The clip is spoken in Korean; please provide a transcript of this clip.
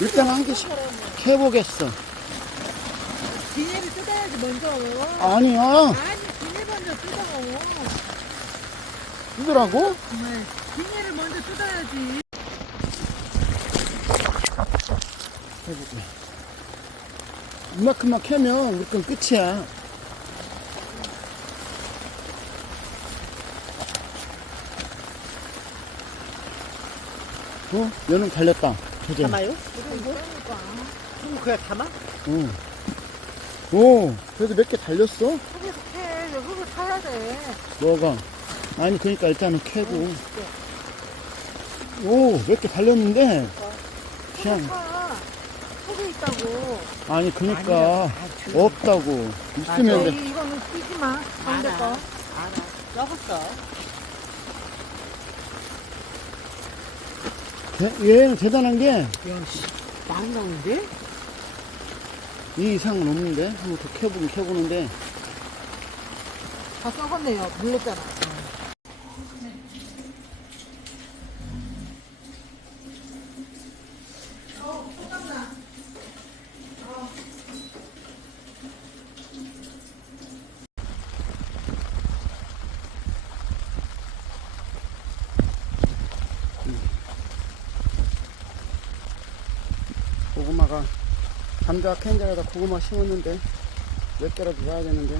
일단 한 개씩 캐보겠어. 비닐을 뜯어야지 먼저. 아니야. 아니 비닐 먼저 뜯어. 이더라고? 정말 비닐을 먼저 뜯어야지. 해보게. 이만큼만 캐면 우리 건 끝이야. 어? 얘는 달렸다. 저제. 담아요? 그럼 그냥 담아? 응. 오, 그래도 몇 개 달렸어? 흙에서 캐. 흙을 타야 돼. 뭐가? 아니, 그러니까 일단은 캐고. 오, 몇 개 달렸는데. 그냥, 타. 흙에 있다고. 아니, 그러니까 없다고. 있으면 돼. 에이, 이거는 쓰지 마. 가운데 거. 알아. 적었어. 얘는 대단한 게, 야, 씨. 많이 나오는데? 이 이상은 없는데? 한번 더 캐보긴 캐보는데. 다 썩었네요. 물렸잖아. 고구마가, 감자 캔자에다 고구마 심었는데, 몇 개라도 넣어야 되는데.